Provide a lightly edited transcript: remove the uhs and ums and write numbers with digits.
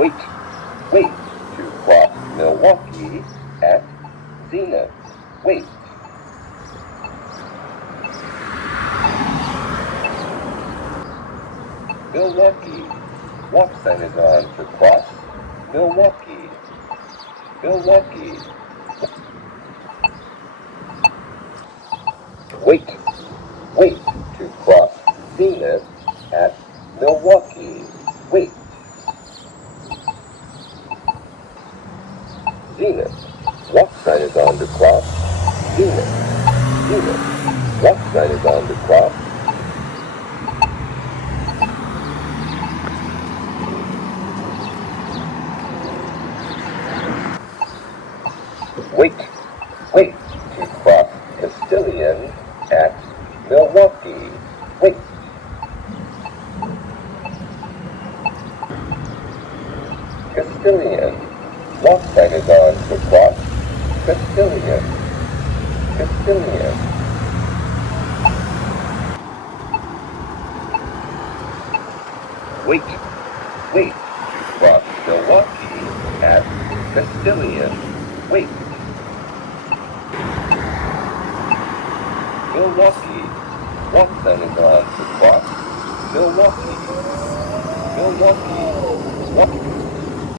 Wait, wait to cross Milwaukee at Zenith. Wait. Milwaukee. Walk sign is on to cross Milwaukee. Milwaukee. Wait, wait to cross Zenith at Milwaukee. Wait. Zenith. Walk sign is on to cross Zenith. Zenith. Walk sign is on to cross. Wait, wait to cross Castillian at Milwaukee. Wait. Castillian. Walk sign is on to cross Castillian. Castillian. Wait, wait to cross Milwaukee at Castillian. Wait. Milwaukee. Walk sign is on to cross Milwaukee. Milwaukee. Walk.